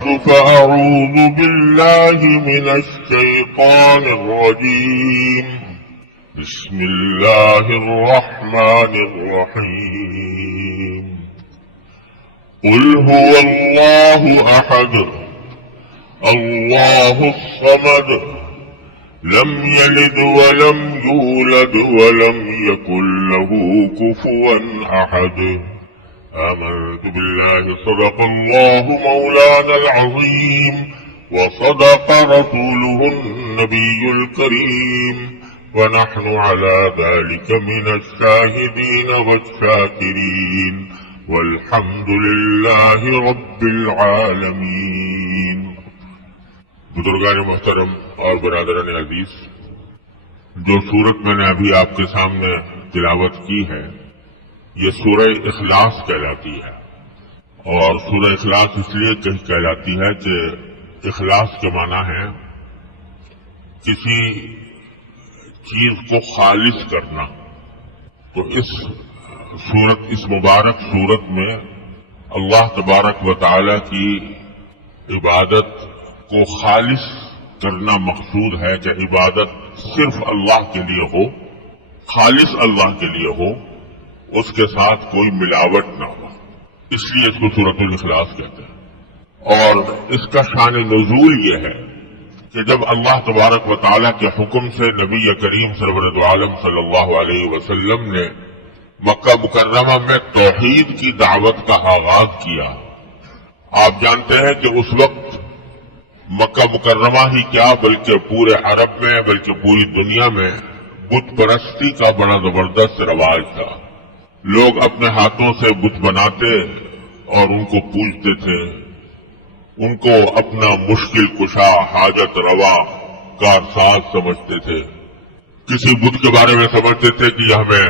فأعوذ بالله من الشيطان الرجيم. بسم الله الرحمن الرحيم. قل هو الله أحد الله الصمد لم يلد ولم يولد ولم يكن له كفوا أحد. آمنت بالله صدق الله مولانا العظيم وصدق رسوله النبي الكريم ونحن على ذلك من الشاهدين والشاكرين والحمد لله رب العالمين. بزرگان محترم اور برادران عزیز، جو سورت میں نے ابھی آپ کے سامنے تلاوت کی ہے یہ سورہ اخلاص کہلاتی ہے، اور سورہ اخلاص اس لیے کہلاتی ہے کہ اخلاص کے معنی ہے کسی چیز کو خالص کرنا. تو اس مبارک سورت میں اللہ تبارک و تعالی کی عبادت کو خالص کرنا مقصود ہے کہ عبادت صرف اللہ کے لیے ہو، خالص اللہ کے لیے ہو، اس کے ساتھ کوئی ملاوٹ نہ ہو. اس لیے اس کو سورۃ الاخلاص کہتے ہیں. اور اس کا شان نزول یہ ہے کہ جب اللہ تبارک و تعالیٰ کے حکم سے نبی کریم سرور عالم صلی اللہ علیہ وسلم نے مکہ مکرمہ میں توحید کی دعوت کا آغاز کیا. آپ جانتے ہیں کہ اس وقت مکہ مکرمہ ہی کیا بلکہ پورے عرب میں بلکہ پوری دنیا میں بت پرستی کا بڑا زبردست رواج تھا. لوگ اپنے ہاتھوں سے بت بناتے اور ان کو پوجتے تھے، ان کو اپنا مشکل کشا، حاجت روا، کارساز سمجھتے تھے. کسی بت کے بارے میں سمجھتے تھے کہ یہ ہمیں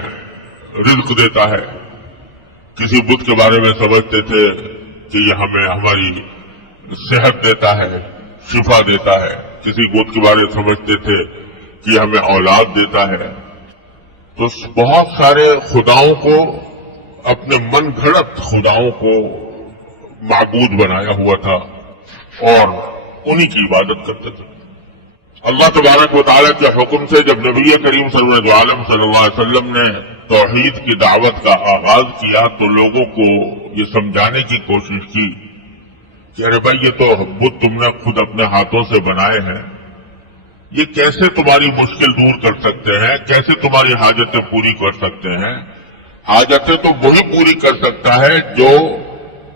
رزق دیتا ہے، کسی بت کے بارے میں سمجھتے تھے کہ یہ ہمیں ہماری صحت دیتا ہے، شفا دیتا ہے، کسی بت کے بارے میں سمجھتے تھے کہ یہ ہمیں اولاد دیتا ہے. تو بہت سارے خداؤں کو، اپنے من گھڑت خداؤں کو معبود بنایا ہوا تھا اور انہی کی عبادت کرتے تھے. اللہ تبارک و تعالیٰ کے حکم سے جب نبی کریم سرور عالم صلی اللہ علیہ وسلم نے توحید کی دعوت کا آغاز کیا تو لوگوں کو یہ سمجھانے کی کوشش کی کہ ارے بھائی یہ تو بت تم نے خود اپنے ہاتھوں سے بنائے ہیں، یہ کیسے تمہاری مشکل دور کر سکتے ہیں، کیسے تمہاری حاجتیں پوری کر سکتے ہیں؟ حاجتیں تو وہی پوری کر سکتا ہے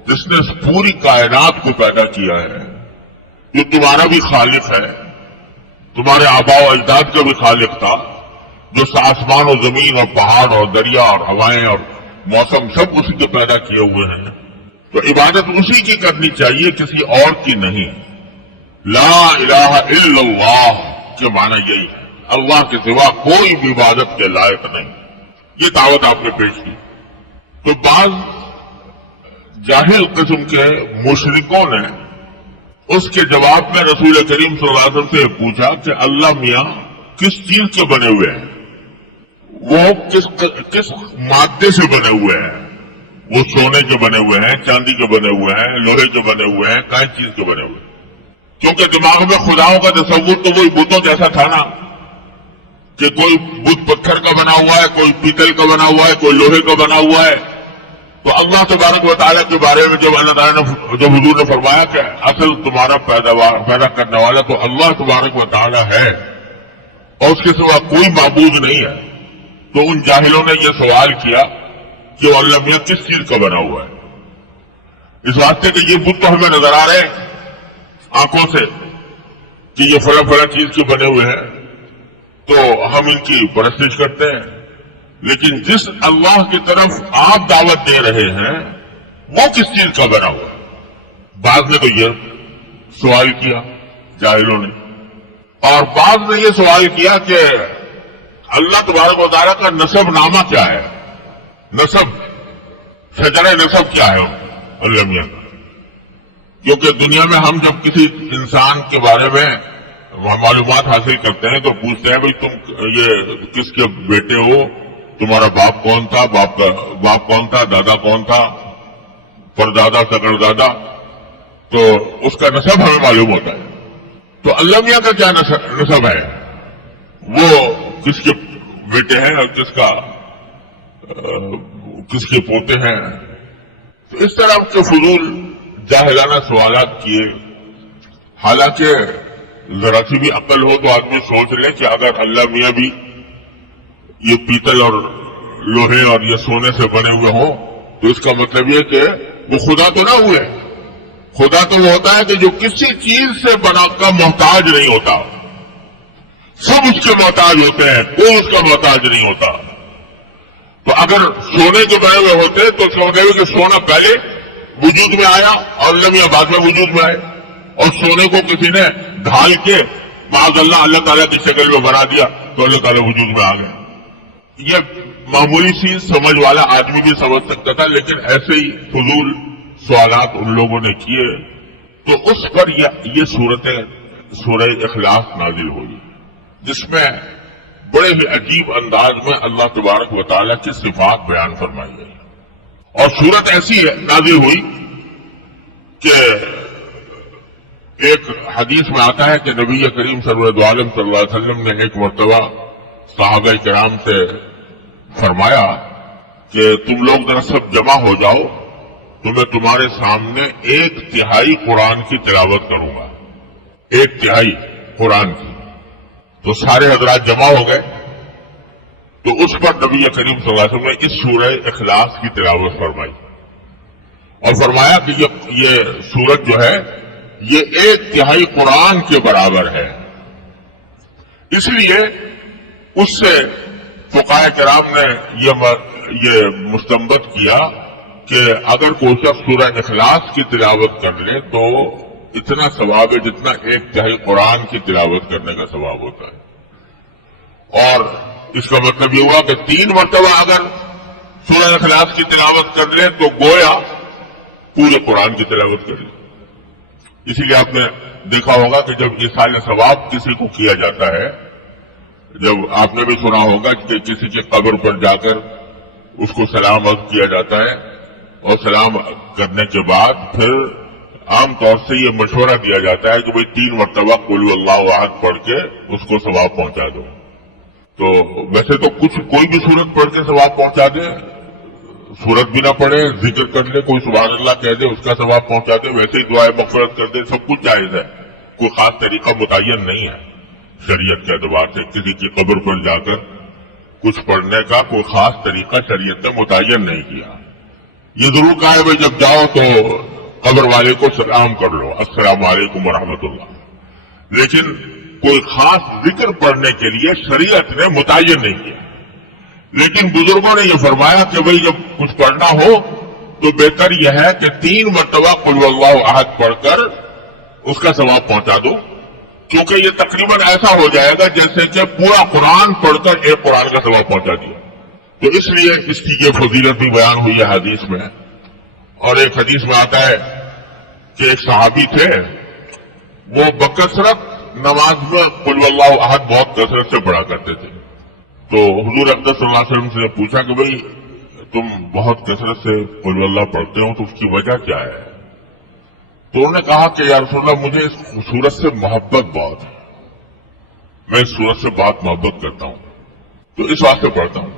جس نے اس پوری کائنات کو پیدا کیا ہے، جو تمہارا بھی خالق ہے، تمہارے آباء و اجداد کا بھی خالق تھا، جو آسمان و زمین اور پہاڑ اور دریا اور ہوائیں اور موسم سب اسی کے پیدا کیے ہوئے ہیں. تو عبادت اسی کی کرنی چاہیے، کسی اور کی نہیں. لا الہ الا اللہ کے معنی یہی ہے، اللہ کے سوا کوئی بھی عبادت کے لائق نہیں. یہ دعوت آپ نے پیش کی. تو بعض جاہل قسم کے مشرکوں نے اس کے جواب میں رسول کریم صلی اللہ علیہ وسلم سے پوچھا کہ اللہ میاں کس چیز کے بنے ہوئے ہیں؟ وہ کس مادے سے بنے ہوئے ہیں؟ وہ سونے کے بنے ہوئے ہیں، چاندی کے بنے ہوئے ہیں، لوہے کے بنے ہوئے ہیں، کئی چیز کے بنے ہوئے ہیں؟ کیونکہ دماغ میں خداؤں کا تصور تو وہی بتوں جیسا تھا نا، کہ کوئی بت پتھر کا بنا ہوا ہے، کوئی پیتل کا بنا ہوا ہے، کوئی لوہے کا بنا ہوا ہے. تو اللہ تبارک و تعالیٰ کے بارے میں جب اللہ تعالیٰ نے جب حضور نے فرمایا کہ اصل تمہارا پیدا کرنے والا تو اللہ تبارک و تعالیٰ ہے اور اس کے سوا کوئی معبود نہیں ہے، تو ان جاہلوں نے یہ سوال کیا کہ وہ اللہ میاں کس چیز کا بنا ہوا ہے؟ اس واسطے کہ یہ بت تو ہمیں نظر آ رہے ہیں آنکھوں سے کہ یہ فلاں فلاں چیز کے بنے ہوئے ہیں، تو ہم ان کی پرستش کرتے ہیں. لیکن جس اللہ کی طرف آپ دعوت دے رہے ہیں وہ کس چیز کا بنا ہوا ہے؟ بعض نے تو یہ سوال کیا جاہلوں نے، اور بعض نے یہ سوال کیا کہ اللہ تبارک و تعالیٰ کا نسب نامہ کیا ہے؟ نسب، شجرہ نسب کیا ہے اللہ میاں کا؟ کیونکہ دنیا میں ہم جب کسی انسان کے بارے میں معلومات حاصل کرتے ہیں تو پوچھتے ہیں بھئی تم یہ کس کے بیٹے ہو، تمہارا باپ کون تھا، باپ کون تھا، دادا کون تھا، پردادا، سگردادا. تو اس کا نسب ہمیں معلوم ہوتا ہے. تو اللہ میاں کا کیا نسب ہے, وہ کس کے بیٹے ہیں اور کس کے پوتے ہیں. تو اس طرح کے فضول جاہلانہ سوالات کیے. حالانکہ ذرا سی بھی عقل ہو تو آدمی سوچ لے کہ اگر اللہ میاں بھی یہ پیتل اور لوہے اور یہ سونے سے بنے ہوئے ہوں تو اس کا مطلب یہ کہ وہ خدا تو نہ ہوئے. خدا تو وہ ہوتا ہے کہ جو کسی چیز سے بنا کا محتاج نہیں ہوتا, سب اس کے محتاج ہوتے ہیں, کوئی اس کا محتاج نہیں ہوتا. تو اگر سونے کے بنے ہوئے ہوتے تو اس کا مطلب ہے کہ سونا پہلے وجود میں آیا اور اللہ میاں بعد میں وجود میں آئے, اور سونے کو کسی نے ڈھال کے معاذ اللہ تعالیٰ کی شکل میں بنا دیا تو اللہ تعالیٰ وجود میں آ گئے. یہ معمولی سی سمجھ والا آدمی بھی سمجھ سکتا تھا, لیکن ایسے ہی فضول سوالات ان لوگوں نے کیے تو اس پر یہ سورہ اخلاص نازل ہوئی, جس میں بڑے ہی عجیب انداز میں اللہ تبارک و تعالیٰ کی صفات بیان فرمائی گئی. اور سورت ایسی نازل ہوئی کہ ایک حدیث میں آتا ہے کہ نبی کریم سرور عالم صلی اللہ علیہ وسلم نے ایک مرتبہ صحابہ کرام سے فرمایا کہ تم لوگ ذرا سب جمع ہو جاؤ تو میں تمہارے سامنے 1/3 قرآن کی تلاوت کروں گا. 1/3 قرآن کی. تو سارے حضرات جمع ہو گئے تو اس پر نبی کریم صلی اللہ علیہ وسلم نے اس سورہ اخلاص کی تلاوت فرمائی اور فرمایا کہ یہ سورت جو ہے یہ 1/3 قرآن کے برابر ہے. اس لیے اس سے فقہاء کرام نے یہ مستنبط کیا کہ اگر کوئی شخص سورہ اخلاص کی تلاوت کر لے تو اتنا ثواب ہے جتنا 1/3 قرآن کی تلاوت کرنے کا ثواب ہوتا ہے. اور اس کا مطلب یہ ہوا کہ 3 مرتبہ اگر سورہ اخلاص کی تلاوت کر لے تو گویا پورے قرآن کی تلاوت کر لے. اسی لیے آپ نے دیکھا ہوگا کہ جب ایصال ثواب کسی کو کیا جاتا ہے, جب آپ نے بھی سنا ہوگا کہ کسی کی قبر پر جا کر اس کو سلام عرض کیا جاتا ہے اور سلام کرنے کے بعد پھر عام طور سے یہ مشورہ دیا جاتا ہے کہ بھئی 3 مرتبہ قل اللہ احد پڑھ کے اس کو ثواب پہنچا دو. تو ویسے تو کوئی بھی سورت پڑھ کے ثواب پہنچا دے, سورت بھی نہ پڑھے, ذکر کر لے, کوئی سبحان اللہ کہہ دے اس کا ثواب پہنچا دے, ویسے ہی دعائے مغفرت کر دے, سب کچھ جائز ہے. کوئی خاص طریقہ متعین نہیں ہے شریعت کے اعتبار سے. کسی کی قبر پر جا کر کچھ پڑھنے کا کوئی خاص طریقہ شریعت نے متعین نہیں کیا. یہ ضرور کہا ہے بھائی جب جاؤ تو قبر والے کو سلام کر لو, السلام علیکم ورحمۃ اللہ, لیکن کوئی خاص ذکر پڑھنے کے لیے شریعت نے متعین نہیں کیا. لیکن بزرگوں نے یہ فرمایا کہ بھئی جب کچھ پڑھنا ہو تو بہتر یہ ہے کہ 3 مرتبہ قل اللہ احد پڑھ کر اس کا ثواب پہنچا دو, کیونکہ یہ تقریباً ایسا ہو جائے گا جیسے کہ پورا قرآن پڑھ کر ایک قرآن کا ثواب پہنچا دیا. تو اس لیے اس کی یہ فضیلت بھی بیان ہوئی ہے حدیث میں. اور ایک حدیث میں آتا ہے کہ ایک صحابی تھے, وہ بکثرت نماز میں قل اللہ احد بہت کثرت سے پڑھا کرتے تھے. تو حضور اقدس صلی اللہ علیہ وسلم سے پوچھا کہ بھئی تم بہت کثرت سے قل اللہ پڑھتے ہو تو اس کی وجہ کیا ہے؟ تو انہوں نے کہا کہ یا رسول اللہ مجھے اس سورت سے محبت بہت ہے, میں اس سورت سے بہت محبت کرتا ہوں تو اس واسطے پڑھتا ہوں.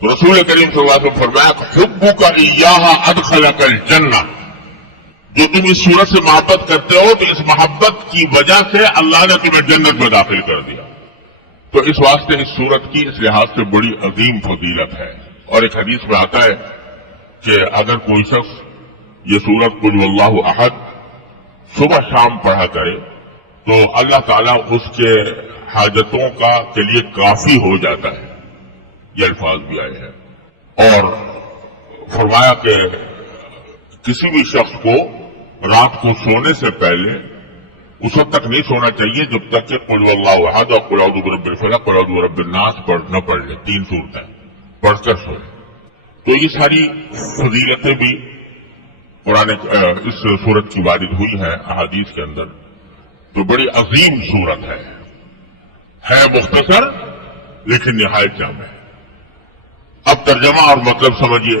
تو رسول کریم صلی اللہ علیہ وسلم فرمایا حبک ایہا ادخلک الجنہ, جو تم اس سورت سے محبت کرتے ہو تو اس محبت کی وجہ سے اللہ نے تمہیں جنت میں داخل کر دیا. تو اس واسطے اس سورت کی اس لحاظ سے بڑی عظیم فضیلت ہے. اور ایک حدیث میں آتا ہے کہ اگر کوئی شخص یہ سورت قل اللہ احد صبح شام پڑھا کرے تو اللہ تعالیٰ اس کے حاجتوں کے لیے کافی ہو جاتا ہے. یہ الفاظ بھی آئے ہیں. اور فرمایا کہ کسی بھی شخص کو رات کو سونے سے پہلے اس وقت تک نہیں سونا چاہیے جب تک کہ قل اللہ احد اور قل اعوذ برب الفلق قل اعوذ برب الناس نہ پڑھ لے. 3 صورتیں پڑھ کر سوئے. تو یہ ساری فضیلتیں بھی قرآن اس سورت کی وارد ہوئی ہے احادیث کے اندر. تو بڑی عظیم سورت ہے مختصر لیکن نہایت جامع. اب ترجمہ اور مطلب سمجھیے.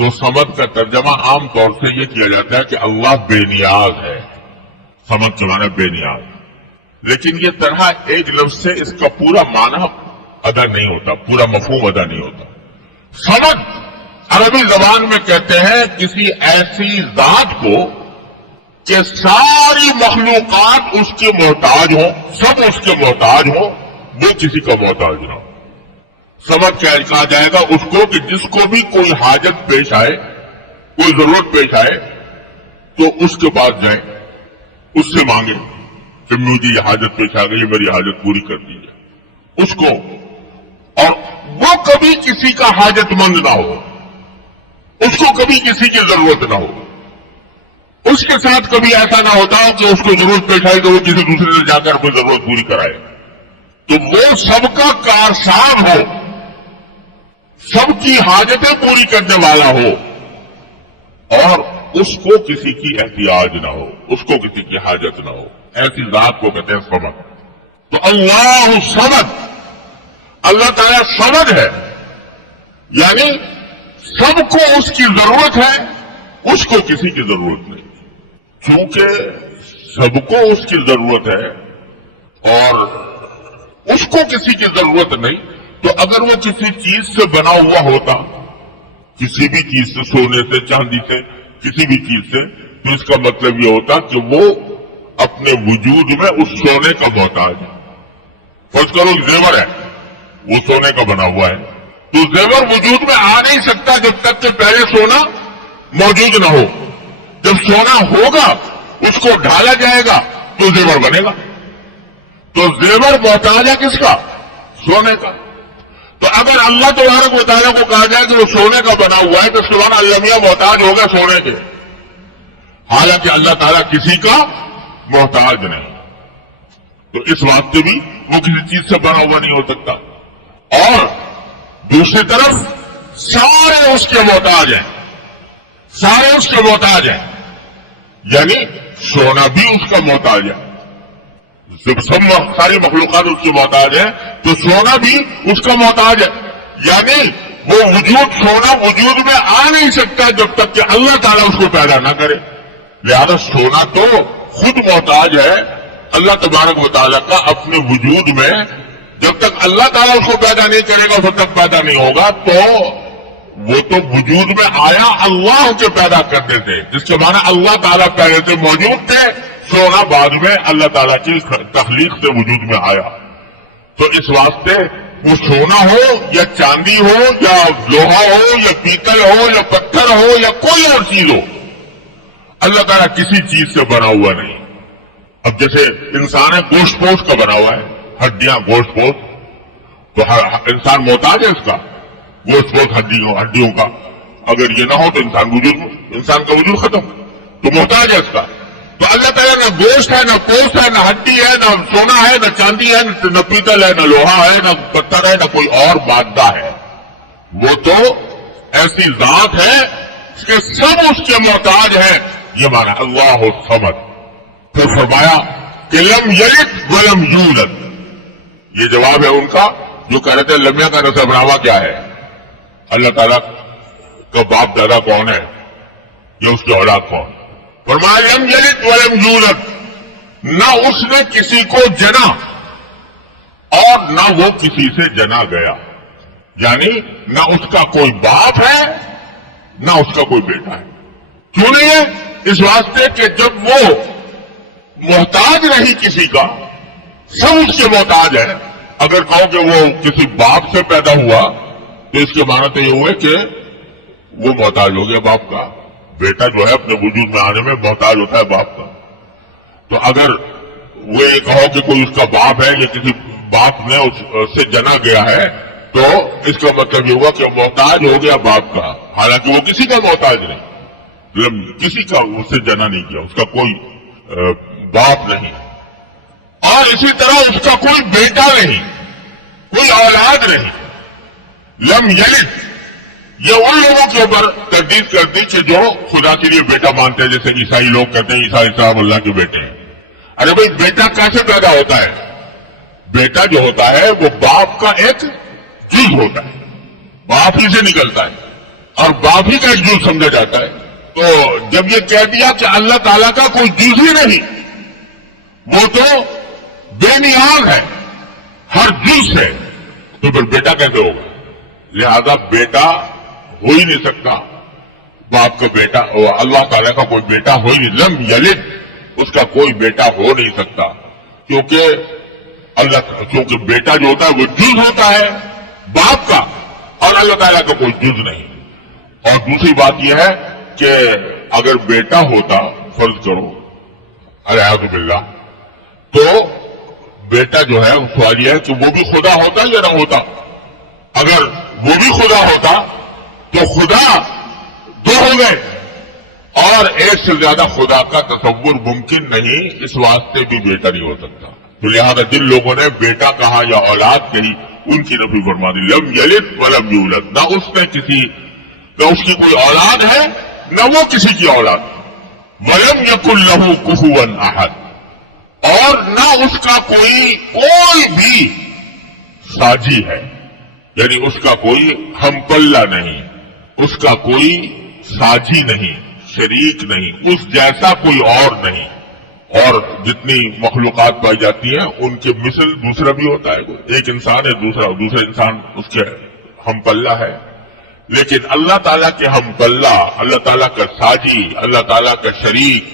تو صمد کا ترجمہ عام طور سے یہ کیا جاتا ہے کہ اللہ بے نیاز ہے. صمد کے معنی بے نیاز. لیکن یہ طرح ایک لفظ سے اس کا پورا معنی ادا نہیں ہوتا، پورا مفہوم ادا نہیں ہوتا. صمد عربی زبان میں کہتے ہیں کسی ایسی ذات کو کہ ساری مخلوقات اس کے محتاج ہوں، سب اس کے محتاج ہوں، وہ کسی کا محتاج نہ ہو. صمد کہا جائے گا اس کو کہ جس کو بھی کوئی حاجت پیش آئے، کوئی ضرورت پیش آئے تو اس کے پاس جائیں، اس سے مانگے کہ مجھے یہ حاجت پیش آ گئی، میری حاجت پوری کر دیجیے اس کو. اور وہ کبھی کسی کا حاجت مند نہ ہو، اس کو کبھی کسی کی ضرورت نہ ہو. اس کے ساتھ کبھی ایسا نہ ہوتا کہ اس کو ضرورت پیش آئے تو وہ کسی دوسرے سے جا کر اپنی ضرورت پوری کرائے. تو وہ سب کا کارساز ہو، سب کی حاجتیں پوری کرنے والا ہو، اور اس کو کسی کی احتیاج نہ ہو، اس کو کسی کی حاجت نہ ہو. ایسی ذات کو کہتے ہیں صمد. تو اللہ صمد، اللہ تعالیٰ صمد ہے، یعنی سب کو اس کی ضرورت ہے، اس کو کسی کی ضرورت نہیں. چونکہ سب کو اس کی ضرورت ہے اور اس کو کسی کی ضرورت نہیں، تو اگر وہ کسی چیز سے بنا ہوا ہوتا، کسی بھی چیز سے، سونے سے، چاندی سے، کسی بھی چیز سے، تو اس کا مطلب یہ ہوتا کہ وہ اپنے وجود میں اس سونے کا محتاج ہے. فرض کرو زیور ہے، وہ سونے کا بنا ہوا ہے، تو زیور وجود میں آ نہیں سکتا جب تک کہ پہلے سونا موجود نہ ہو. جب سونا ہوگا، اس کو ڈھالا جائے گا تو زیور بنے گا. تو زیور محتاج ہے کس کا؟ سونے کا. تو اگر اللہ تبارک و تعالیٰ کو کہا جائے کہ وہ سونے کا بنا ہوا ہے تو سبحان اللہ میاں محتاج ہوگا سونے کے، حالانکہ اللہ تعالیٰ کسی کا محتاج نہیں. تو اس واسطے بھی وہ کسی چیز سے بنا ہوا نہیں ہو سکتا. اور دوسری طرف سارے اس کے محتاج ہیں، سارے اس کے محتاج ہیں، یعنی سونا بھی اس کا محتاج ہے. جب ساری مخلوقات اس کے محتاج ہیں تو سونا بھی اس کا محتاج ہے. یعنی وہ وجود، سونا وجود میں آ نہیں سکتا جب تک کہ اللہ تعالیٰ اس کو پیدا نہ کرے. لہذا سونا تو خود محتاج ہے اللہ تبارک و تعالیٰ کا اپنے وجود میں. جب تک اللہ تعالیٰ اس کو پیدا نہیں کرے گا تب تک پیدا نہیں ہوگا. تو وہ تو وجود میں آیا اللہ کے پیدا کرنے سے، جس کے معنی اللہ تعالیٰ پہلے سے موجود تھے، سونا بعد میں اللہ تعالیٰ کی تخلیق سے وجود میں آیا. تو اس واسطے وہ سونا ہو یا چاندی ہو یا لوہا ہو یا پیتل ہو یا پتھر ہو یا کوئی اور چیز ہو، اللہ تعالیٰ کسی چیز سے بنا ہوا نہیں. اب جیسے انسان ہے، گوشت پوش کا بنا ہوا ہے، ہڈیاں گوشت پوش، تو انسان محتاج ہے اس کا، گوشت پوش ہڈیوں کا. اگر یہ نہ ہو تو انسان کا وجود ختم، تو محتاج ہے اس کا. تو اللہ تعالیٰ نہ گوشت ہے، نہ پوست ہے، نہ ہڈی ہے، نہ سونا ہے، نہ چاندی ہے، نہ پیتل ہے، نہ لوہا ہے، نہ پتھر ہے، نہ کوئی اور مادہ ہے. وہ تو ایسی ذات ہے کہ سب اس کے محتاج ہیں. یہ مانا اللہ الصمد. پھر فرمایا کہ لم یلد ولم یولد. یہ جواب ہے ان کا جو کہہ رہے تھے لمیہ کا نسب نامہ کیا ہے، اللہ تعالیٰ کا باپ دادا کون ہے یا اس کی اولاد کون. فرمایا لم یلد ولم یولد، نہ اس نے کسی کو جنا اور نہ وہ کسی سے جنا گیا. یعنی نہ اس کا کوئی باپ ہے نہ اس کا کوئی بیٹا ہے. کیوں نہیں ہے؟ اس واسطے کہ جب وہ محتاج نہیں کسی کا، سب اس کے محتاج ہے. اگر کہو کہ وہ کسی باپ سے پیدا ہوا تو اس کے معنی تو یہ ہوئے کہ وہ محتاج ہو گیا باپ کا. بیٹا جو ہے اپنے وجود میں آنے میں محتاج ہوتا ہے باپ کا. تو اگر وہ یہ کہو کہ کوئی اس کا باپ ہے یا کسی باپ نے اس سے جنا گیا ہے تو اس کا مطلب یہ ہوا کہ محتاج ہو گیا باپ کا، حالانکہ وہ کسی کا محتاج نہیں، کسی کا اس سے جنا نہیں کیا، اس کا کوئی باپ نہیں. اور اسی طرح اس کا کوئی بیٹا نہیں، کوئی اولاد نہیں. لم یلد، یہ ان لوگوں کے اوپر تردید کرتی کہ جو خدا کے لیے بیٹا مانتے ہیں، جیسے عیسائی لوگ کہتے ہیں عیسائی صاحب اللہ کے بیٹے ہیں. ارے بھائی بیٹا کیسے پیدا ہوتا ہے؟ بیٹا جو ہوتا ہے وہ باپ کا ایک جز ہوتا ہے، باپ ہی سے نکلتا ہے. اور باپ ہی کا ایک جز سمجھا جاتا ہے. تو جب یہ کہہ دیا کہ اللہ تعالیٰ کا کوئی جز ہی نہیں، وہ تو بے نیاز ہے ہر جز سے، تو پھر بیٹا کیسے ہوگا؟ لہذا بیٹا ہو ہی نہیں سکتا، باپ کا بیٹا، اللہ تعالیٰ کا کوئی بیٹا ہو ہی نہیں، لم یلد، اس کا کوئی بیٹا ہو نہیں سکتا، کیونکہ بیٹا جو ہوتا ہے وہ جز ہوتا ہے باپ کا، اور اللہ تعالیٰ کا کوئی جز نہیں. اور دوسری بات یہ ہے کہ اگر بیٹا ہوتا، فرض کرو الیاذ باللہ، تو بیٹا جو ہے سوال یہ ہے کہ وہ بھی خدا ہوتا یا نہ ہوتا. اگر وہ بھی خدا ہوتا تو خدا دو ہو گئے، اور ایک سے زیادہ خدا کا تصور ممکن نہیں، اس واسطے بھی بیٹا نہیں ہو سکتا. تو لہذا جن لوگوں نے بیٹا کہا یا اولاد کہی، ان کی نفی فرما دی. لم یلد ولم یولد، نہ اس کی کوئی اولاد ہے، نہ وہ کسی کی اولاد. ولم یکن لہ کفوا احد، اور نہ اس کا کوئی بھی ساجی ہے، یعنی اس کا کوئی ہم پلہ نہیں، اس کا کوئی ساجی نہیں، شریک نہیں، اس جیسا کوئی اور نہیں. اور جتنی مخلوقات پائی جاتی ہیں ان کے مثل دوسرا بھی ہوتا ہے، ایک انسان ہے، دوسرا انسان اس کے ہم پلہ ہے، لیکن اللہ تعالیٰ کے ہم پلہ، اللہ تعالیٰ کا ساجی، اللہ تعالیٰ کا شریک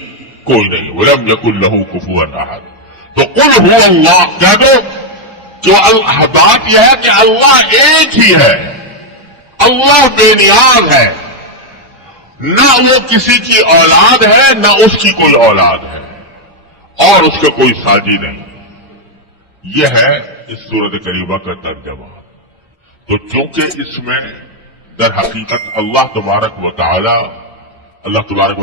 کوئی نہیں. ولم یکن لہ کفوا احد. تو قل هو اللہ کہہ دو کہ بات یہ ہے کہ اللہ ایک ہی ہے، اللہ بے نیاز ہے، نہ وہ کسی کی اولاد ہے، نہ اس کی کوئی اولاد ہے، اور اس کا کوئی ساجی نہیں. یہ ہے اس سورۃ کریمہ کا ترجمہ. تو چونکہ اس میں در حقیقت اللہ تبارک و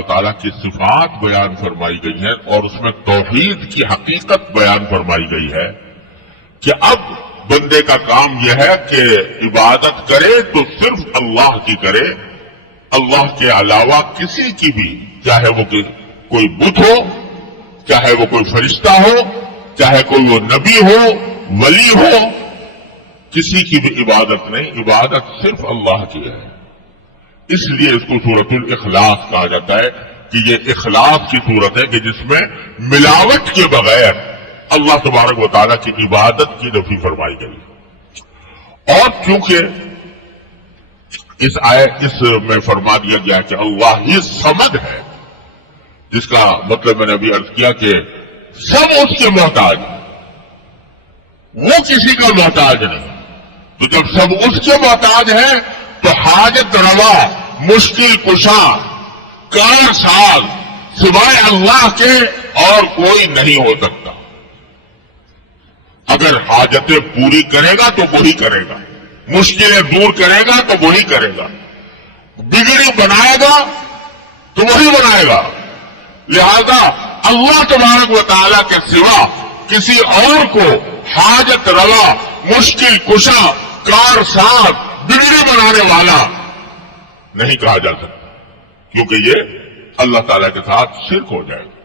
تعالی کی صفات بیان فرمائی گئی ہیں، اور اس میں توحید کی حقیقت بیان فرمائی گئی ہے کہ اب بندے کا کام یہ ہے کہ عبادت کرے تو صرف اللہ کی کرے، اللہ کے علاوہ کسی کی بھی، چاہے وہ کوئی بت ہو، چاہے وہ کوئی فرشتہ ہو، چاہے کوئی وہ نبی ہو، ولی ہو، کسی کی بھی عبادت نہیں، عبادت صرف اللہ کی ہے. اس لیے اس کو سورۃ الاخلاص کہا جاتا ہے کہ یہ اخلاص کی صورت ہے کہ جس میں ملاوٹ کے بغیر اللہ تبارک و تعالیٰ کی عبادت کی نفی فرمائی گئی. اور چونکہ اس میں فرما دیا گیا کہ اللہ ہی صمد ہے، جس کا مطلب میں نے ابھی عرض کیا کہ سب اس کے محتاج، وہ کسی کا محتاج نہیں. تو جب سب اس کے محتاج ہیں تو حاجت روا، مشکل کشا، کار ساز سوائے اللہ کے اور کوئی نہیں ہو سکتا. اگر حاجتیں پوری کرے گا تو وہی کرے گا، مشکلیں دور کرے گا تو وہی کرے گا، بگڑی بنائے گا تو وہی بنائے گا. لہذا اللہ تبارک و تعالیٰ کے سوا کسی اور کو حاجت روا، مشکل کشا، کار ساز، بگڑی بنانے والا نہیں کہا جا سکتا، کیونکہ یہ اللہ تعالیٰ کے ساتھ شرک ہو جائے گا.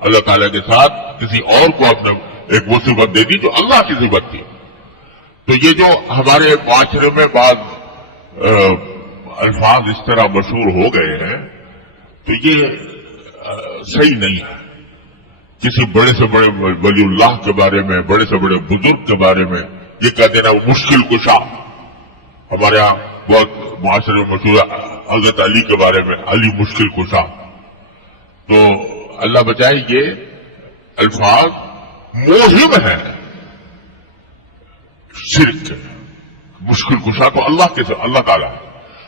اللہ تعالیٰ کے ساتھ کسی اور کو اپنے ایک وہ صفت دے دی جو اللہ کی صفت تھی. تو یہ جو ہمارے معاشرے میں بعض الفاظ اس طرح مشہور ہو گئے ہیں تو یہ صحیح نہیں ہے. کسی بڑے سے بڑے ولی اللہ کے بارے میں، بڑے سے بڑے بزرگ کے بارے میں یہ کہہ دینا مشکل کشا. ہمارے یہاں بہت معاشرے میں مشہور حضرت علی کے بارے میں، علی مشکل کشا. تو اللہ بچائے یہ الفاظ موہم ہے شرک. مشکل کشا تو اللہ تعالیٰ ہے.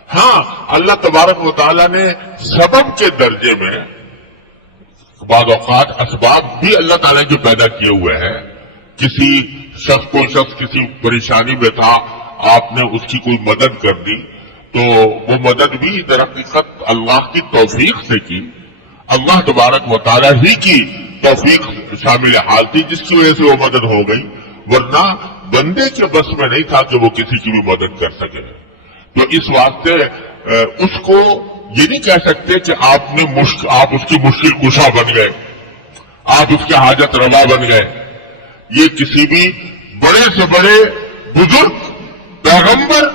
ہاں اللہ تبارک و تعالیٰ نے سبب کے درجے میں بعض اوقات اسباب بھی اللہ تعالیٰ کے پیدا کیے ہوئے ہیں. کوئی شخص کسی پریشانی میں تھا، آپ نے اس کی کوئی مدد کر دی تو وہ مدد بھی در حقیقت اللہ کی توفیق سے کی. اللہ تبارک و تعالیٰ ہی کی توفیق شامل حال تھی جس کی وجہ سے وہ مدد ہو گئی، ورنہ بندے کے بس میں نہیں تھا کہ وہ کسی کی بھی مدد کر سکے. تو اس واسطے اس کو یہ نہیں کہہ سکتے کہ آپ اس کی مشکل کشا بن گئے، آپ اس کے حاجت روا بن گئے. یہ کسی بھی بڑے سے بڑے بزرگ، پیغمبر،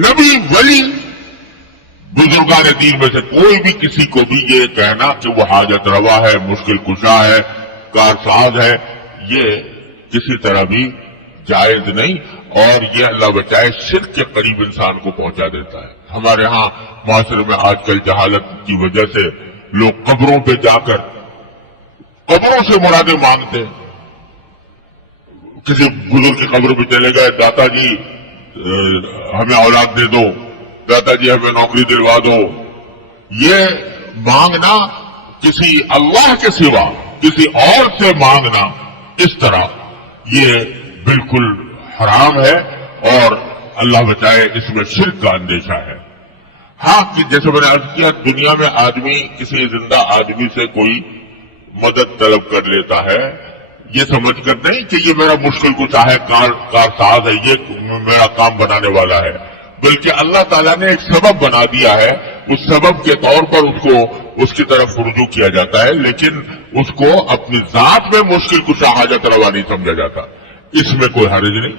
نبی، ولی بزرگان دین میں سے کوئی بھی کسی کو بھی یہ کہنا کہ وہ حاجت روا ہے، مشکل کشا ہے، کارساز ہے، یہ کسی طرح بھی جائز نہیں، اور یہ اللہ بچائے شرک کے قریب انسان کو پہنچا دیتا ہے۔ ہمارے ہاں معاشرے میں آج کل جہالت کی وجہ سے لوگ قبروں پہ جا کر قبروں سے مرادیں مانگتے ہیں۔ کسی بزرگ کی قبر پہ چلے گئے، داتا جی ہمیں اولاد دے دو، داتا جی ہمیں نوکری دلوا دو۔ یہ مانگنا کسی اللہ کے سوا کسی اور سے مانگنا اس طرح یہ بالکل حرام ہے، اور اللہ بچائے اس میں شرک کا اندیشہ ہے۔ ہاں کہ جیسے میں نے عرض کیا، دنیا میں آدمی کسی زندہ آدمی سے کوئی مدد طلب کر لیتا ہے، یہ سمجھ کر نہیں کہ یہ میرا مشکل کشا ہے، کارساز ہے، یہ میرا کام بنانے والا ہے، بلکہ اللہ تعالیٰ نے ایک سبب بنا دیا ہے، اس سبب کے طور پر اس کو اس کی طرف رجوع کیا جاتا ہے، لیکن اس کو اپنی ذات میں مشکل کشا حاجت روا نہیں سمجھا جاتا۔ اس میں کوئی حرج نہیں،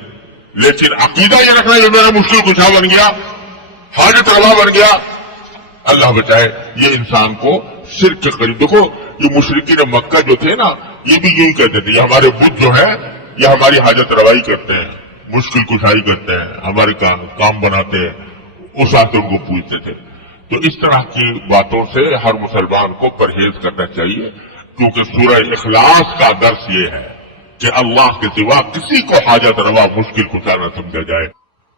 لیکن عقیدہ یہ رکھنا یہ میرا مشکل کشا بن گیا، حاجت روا بن گیا، اللہ بچائے یہ انسان کو شرک کے قریب۔ دیکھو یہ مشرکین مکہ جو تھے نا، یہ بھی یوں کہتے تھے، یہ ہمارے بت جو ہیں یہ ہماری حاجت روائی کرتے ہیں، مشکل کشائی کرتے ہیں، ہمارے کام بناتے ہیں، اس وقت ان کو پوچھتے تھے۔ تو اس طرح کی باتوں سے ہر مسلمان کو پرہیز کرنا چاہیے، کیونکہ سورہ اخلاص کا درس یہ ہے کہ اللہ کے سوا کسی کو حاجت روا مشکل کشا نہ سمجھا جائے۔